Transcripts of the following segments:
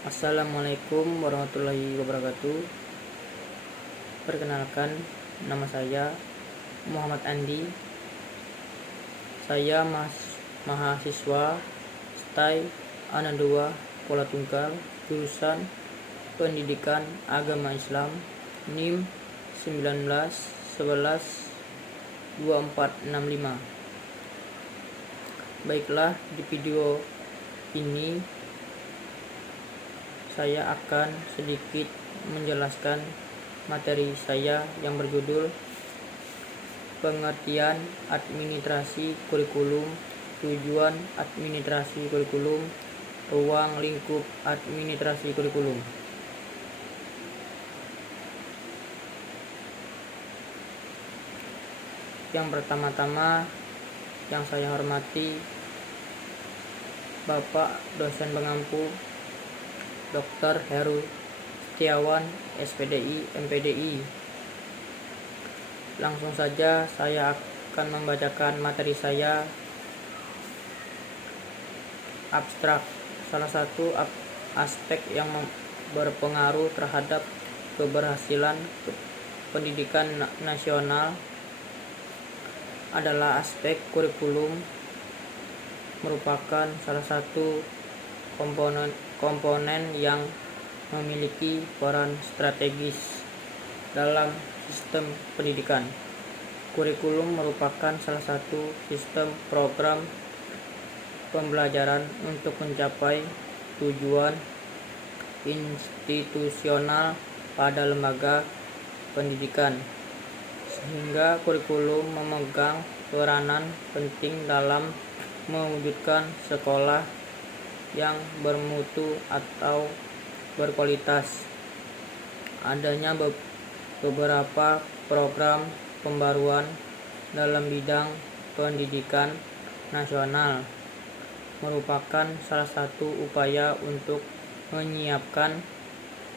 Assalamualaikum warahmatullahi wabarakatuh. Perkenalkan, nama saya Muhammad Andi. Saya mahasiswa STAI Anak 2 Pola Tunggal, jurusan Pendidikan Agama Islam, NIM 19112465. Baiklah, di video ini saya akan sedikit menjelaskan materi saya yang berjudul Pengertian Administrasi Kurikulum, Tujuan Administrasi Kurikulum, Ruang Lingkup Administrasi Kurikulum. Yang pertama-tama yang saya hormati Bapak dosen pengampu Dr. Heru Setiawan, SPDI, MPDI. Langsung saja saya akan membacakan materi saya. Abstrak. Salah satu aspek yang berpengaruh terhadap keberhasilan pendidikan nasional adalah aspek kurikulum, merupakan salah satu komponen yang memiliki peran strategis dalam sistem pendidikan. Kurikulum merupakan salah satu sistem program pembelajaran untuk mencapai tujuan institusional pada lembaga pendidikan, sehingga kurikulum memegang peranan penting dalam mewujudkan sekolah yang bermutu atau berkualitas. Adanya beberapa program pembaruan dalam bidang pendidikan nasional merupakan salah satu upaya untuk menyiapkan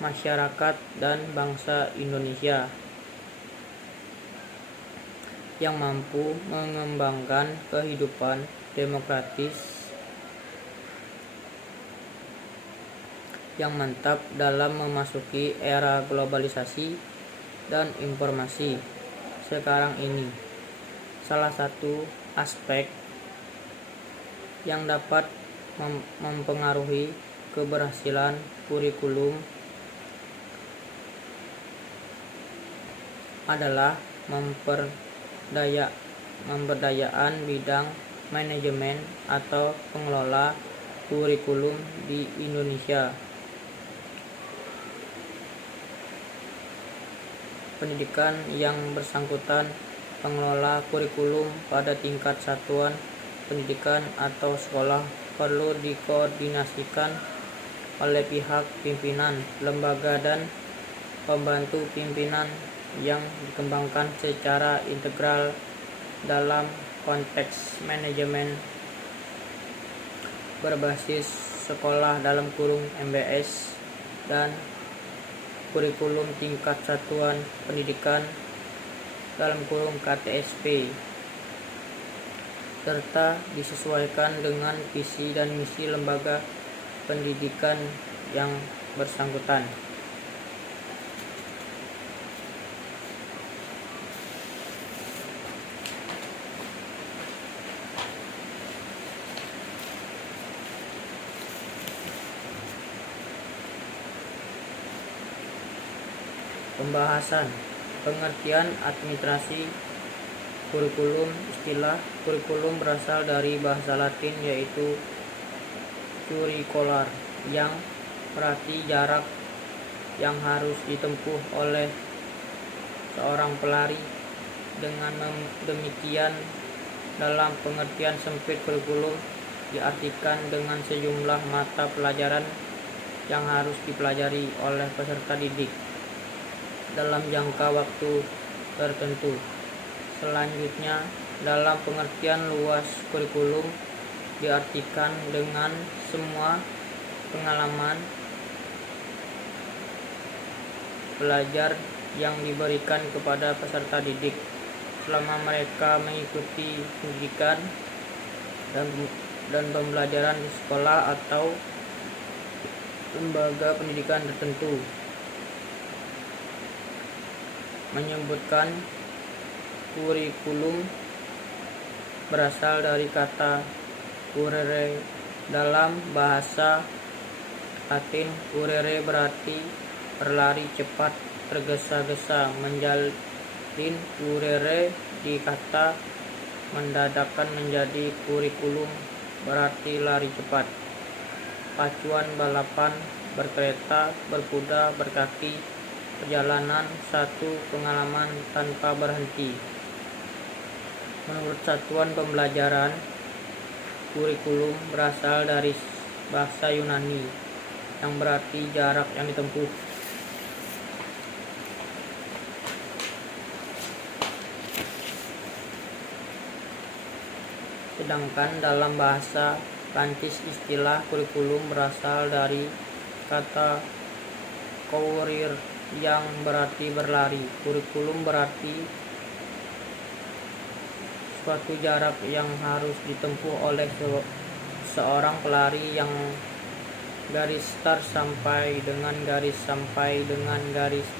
masyarakat dan bangsa Indonesia yang mampu mengembangkan kehidupan demokratis yang mantap dalam memasuki era globalisasi dan informasi sekarang ini. Salah satu aspek yang dapat mempengaruhi keberhasilan kurikulum adalah pemberdayaan bidang manajemen atau pengelola kurikulum di Indonesia. Pendidikan yang bersangkutan, pengelola kurikulum pada tingkat satuan pendidikan atau sekolah perlu dikoordinasikan oleh pihak pimpinan, lembaga, dan pembantu pimpinan yang dikembangkan secara integral dalam konteks manajemen berbasis sekolah (MBS) dan kurikulum tingkat satuan pendidikan (KTSP), serta disesuaikan dengan visi dan misi lembaga pendidikan yang bersangkutan. Pembahasan pengertian administrasi kurikulum. Istilah kurikulum berasal dari bahasa Latin yaitu curricular, yang berarti jarak yang harus ditempuh oleh seorang pelari. Dengan demikian, dalam pengertian sempit, kurikulum diartikan dengan sejumlah mata pelajaran yang harus dipelajari oleh peserta didik dalam jangka waktu tertentu. Selanjutnya, dalam pengertian luas, kurikulum diartikan dengan semua pengalaman belajar yang diberikan kepada peserta didik selama mereka mengikuti pendidikan dan pembelajaran di sekolah atau lembaga pendidikan tertentu. Menyebutkan kurikulum berasal dari kata currere dalam bahasa Latin. Currere berarti berlari cepat, tergesa-gesa. Menjalin currere di kata mendadakan menjadi kurikulum berarti lari cepat. Pacuan balapan, berkereta, berkuda, berkaki, perjalanan, satu pengalaman tanpa berhenti. Menurut satuan pembelajaran, kurikulum berasal dari bahasa Yunani yang berarti jarak yang ditempuh. Sedangkan dalam bahasa Prancis istilah kurikulum berasal dari kata courir yang berarti berlari. Kurikulum berarti suatu jarak yang harus ditempuh oleh seorang pelari yang garis start sampai dengan garis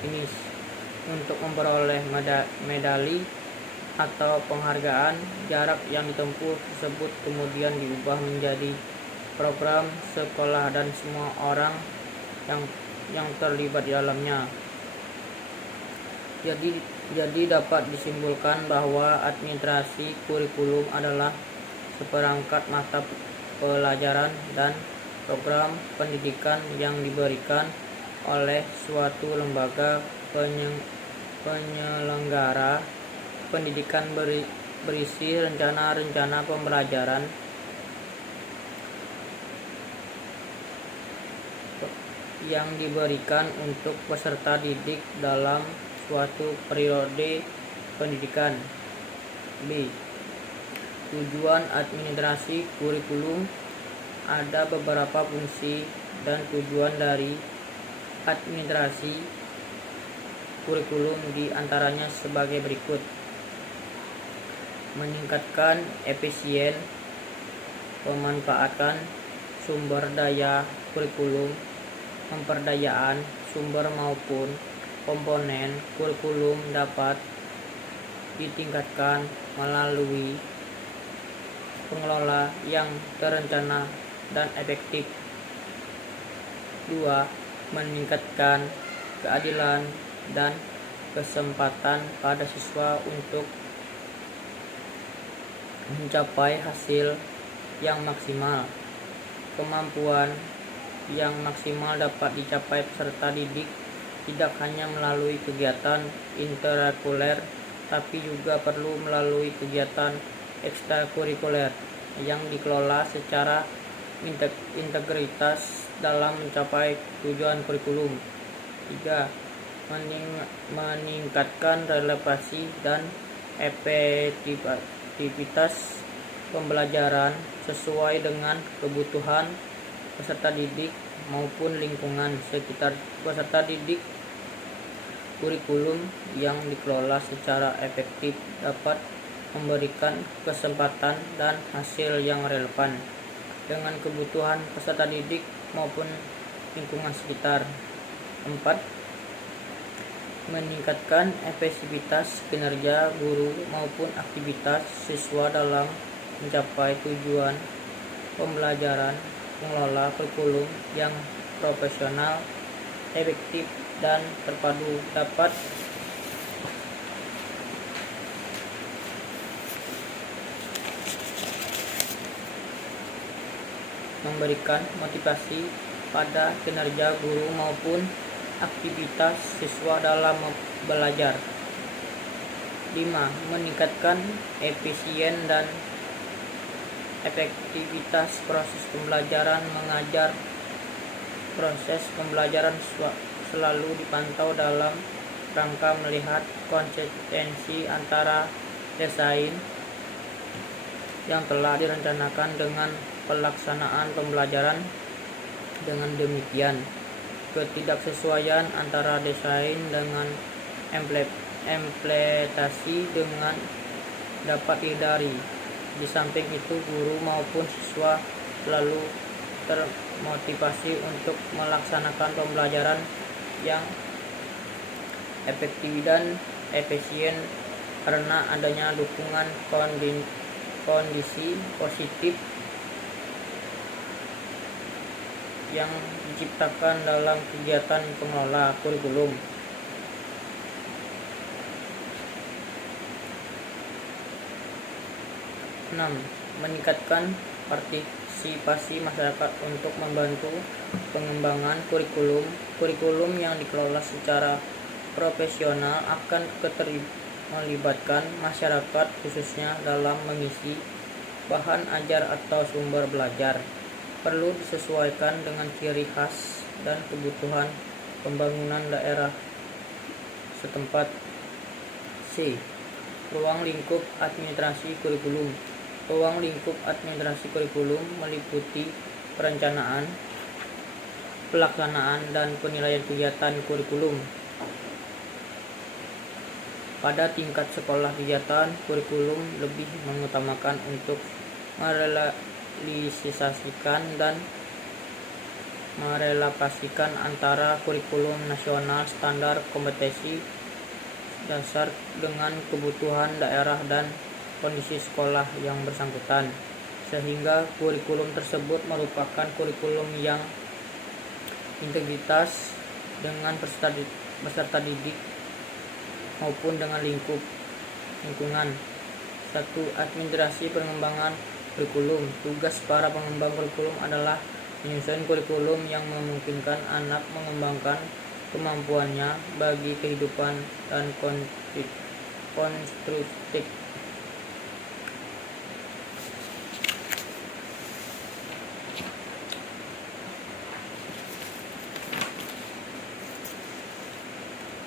finish. Untuk memperoleh medali atau penghargaan, jarak yang ditempuh tersebut kemudian diubah menjadi program sekolah dan semua orang yang terlibat di dalamnya. Jadi dapat disimpulkan bahwa administrasi kurikulum adalah seperangkat mata pelajaran dan program pendidikan yang diberikan oleh suatu lembaga penyelenggara pendidikan berisi rencana-rencana pembelajaran yang diberikan untuk peserta didik dalam suatu periode pendidikan. B. Tujuan administrasi kurikulum. Ada beberapa fungsi dan tujuan dari administrasi kurikulum, di antaranya sebagai berikut: meningkatkan efisien pemanfaatan sumber daya kurikulum, pemberdayaan sumber maupun komponen kurikulum dapat ditingkatkan melalui pengelola yang terencana dan efektif. 2. Meningkatkan keadilan dan kesempatan pada siswa untuk mencapai hasil yang maksimal. Kemampuan yang maksimal dapat dicapai peserta didik tidak hanya melalui kegiatan intrakurikuler, tapi juga perlu melalui kegiatan ekstrakurikuler yang dikelola secara integritas dalam mencapai tujuan kurikulum. 3. Meningkatkan relevansi dan efektivitas pembelajaran sesuai dengan kebutuhan peserta didik maupun lingkungan sekitar peserta didik. Kurikulum yang dikelola secara efektif dapat memberikan kesempatan dan hasil yang relevan dengan kebutuhan peserta didik maupun lingkungan sekitar. 4. Meningkatkan efektivitas kinerja guru maupun aktivitas siswa dalam mencapai tujuan pembelajaran. Mengelola kurikulum yang profesional, efektif, dan terpadu dapat memberikan motivasi pada kinerja guru maupun aktivitas siswa dalam belajar. 5. Meningkatkan efisien dan efektivitas proses pembelajaran mengajar. Proses pembelajaran selalu dipantau dalam rangka melihat konsistensi antara desain yang telah direncanakan dengan pelaksanaan pembelajaran. Dengan demikian, ketidaksesuaian antara desain dengan implementasi dengan dapat dihindari. Di samping itu, guru maupun siswa selalu motivasi untuk melaksanakan pembelajaran yang efektif dan efisien karena adanya dukungan kondisi positif yang diciptakan dalam kegiatan pengelola kurikulum. Meningkatkan partisipasi masyarakat untuk membantu pengembangan kurikulum. Kurikulum yang dikelola secara profesional akan melibatkan masyarakat khususnya dalam mengisi bahan ajar atau sumber belajar. Perlu disesuaikan dengan ciri khas dan kebutuhan pembangunan daerah setempat. C. Ruang lingkup administrasi kurikulum. Ruang lingkup administrasi kurikulum meliputi perencanaan, pelaksanaan, dan penilaian kegiatan kurikulum. Pada tingkat sekolah, kegiatan kurikulum lebih mengutamakan untuk merealisasikan dan merelokasikan antara kurikulum nasional standar kompetensi dasar dengan kebutuhan daerah dan kondisi sekolah yang bersangkutan, sehingga kurikulum tersebut merupakan kurikulum yang integritas dengan peserta didik maupun dengan lingkungan. 1. Administrasi pengembangan kurikulum. Tugas para pengembang kurikulum adalah menyusun kurikulum yang memungkinkan anak mengembangkan kemampuannya bagi kehidupan dan konstruktif.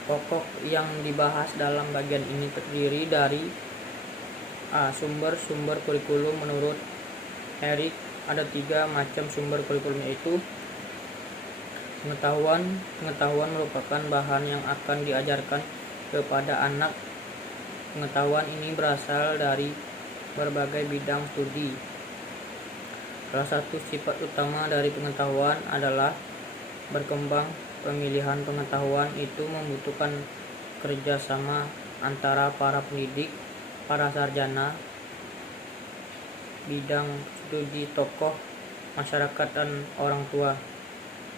Pokok yang dibahas dalam bagian ini terdiri dari A. Sumber-sumber kurikulum. Menurut Eric, ada 3 macam sumber kurikulum, yaitu pengetahuan. Pengetahuan merupakan bahan yang akan diajarkan kepada anak. Pengetahuan ini berasal dari berbagai bidang studi. Salah satu sifat utama dari pengetahuan adalah berkembang. Pemilihan pengetahuan itu membutuhkan kerjasama antara para pendidik, para sarjana bidang studi, tokoh masyarakat, dan orang tua.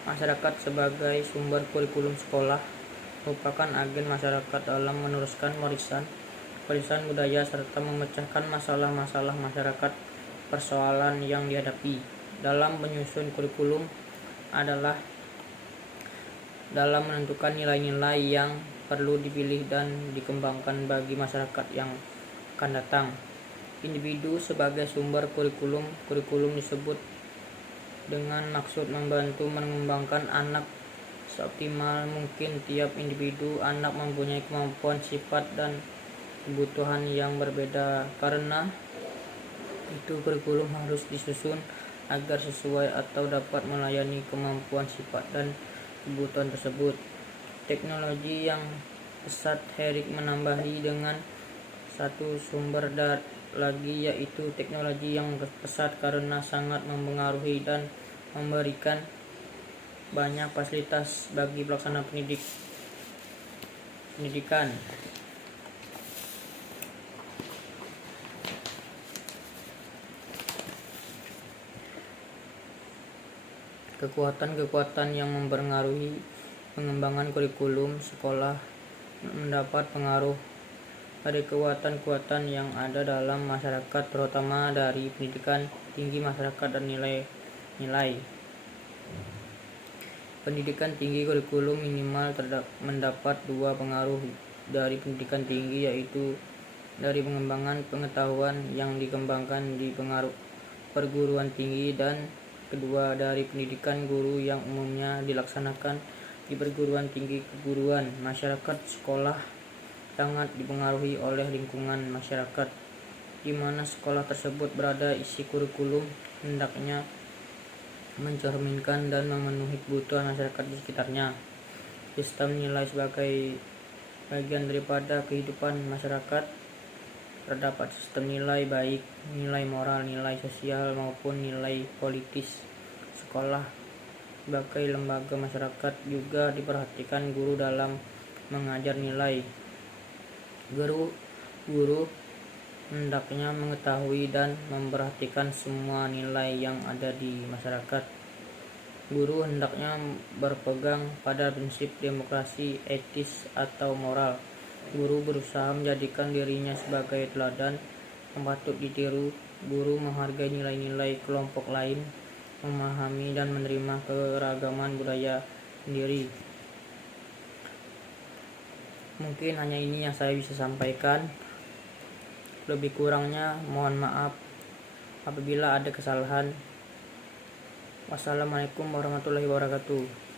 Masyarakat sebagai sumber kurikulum sekolah merupakan agen masyarakat dalam meneruskan warisan budaya serta memecahkan masalah-masalah masyarakat. Persoalan yang dihadapi dalam menyusun kurikulum adalah dalam menentukan nilai-nilai yang perlu dipilih dan dikembangkan bagi masyarakat yang akan datang. Individu sebagai sumber kurikulum. Kurikulum disebut dengan maksud membantu mengembangkan anak seoptimal mungkin. Tiap individu anak mempunyai kemampuan, sifat, dan kebutuhan yang berbeda. Karena itu kurikulum harus disusun agar sesuai atau dapat melayani kemampuan, sifat, dan kebutuhan tersebut. Teknologi yang pesat. Herrick menambahi dengan satu sumber lagi, yaitu teknologi yang pesat karena sangat mempengaruhi dan memberikan banyak fasilitas bagi pelaksanaan pendidikan. Kekuatan-kekuatan yang mempengaruhi pengembangan kurikulum sekolah mendapat pengaruh dari kekuatan-kekuatan yang ada dalam masyarakat, terutama dari pendidikan tinggi masyarakat dan nilai-nilai. Pendidikan tinggi. Kurikulum minimal mendapat 2 pengaruh dari pendidikan tinggi, yaitu dari pengembangan pengetahuan yang dikembangkan di perguruan tinggi, dan kedua dari pendidikan guru yang umumnya dilaksanakan di perguruan tinggi. Keguruan. Masyarakat sekolah sangat dipengaruhi oleh lingkungan masyarakat di mana sekolah tersebut berada. Isi kurikulum hendaknya mencerminkan dan memenuhi kebutuhan masyarakat di sekitarnya. Sistem nilai sebagai bagian daripada kehidupan masyarakat. Terdapat sistem nilai, baik nilai moral, nilai sosial, maupun nilai politis. Sekolah sebagai lembaga masyarakat juga diperhatikan guru dalam mengajar nilai. Guru hendaknya mengetahui dan memperhatikan semua nilai yang ada di masyarakat. Guru hendaknya berpegang pada prinsip demokrasi, etis, atau moral. Guru berusaha menjadikan dirinya sebagai teladan yang patut ditiru. Guru menghargai nilai-nilai kelompok lain, memahami dan menerima keragaman budaya sendiri. Mungkin hanya ini yang saya bisa sampaikan. Lebih kurangnya mohon maaf apabila ada kesalahan. Wassalamualaikum warahmatullahi wabarakatuh.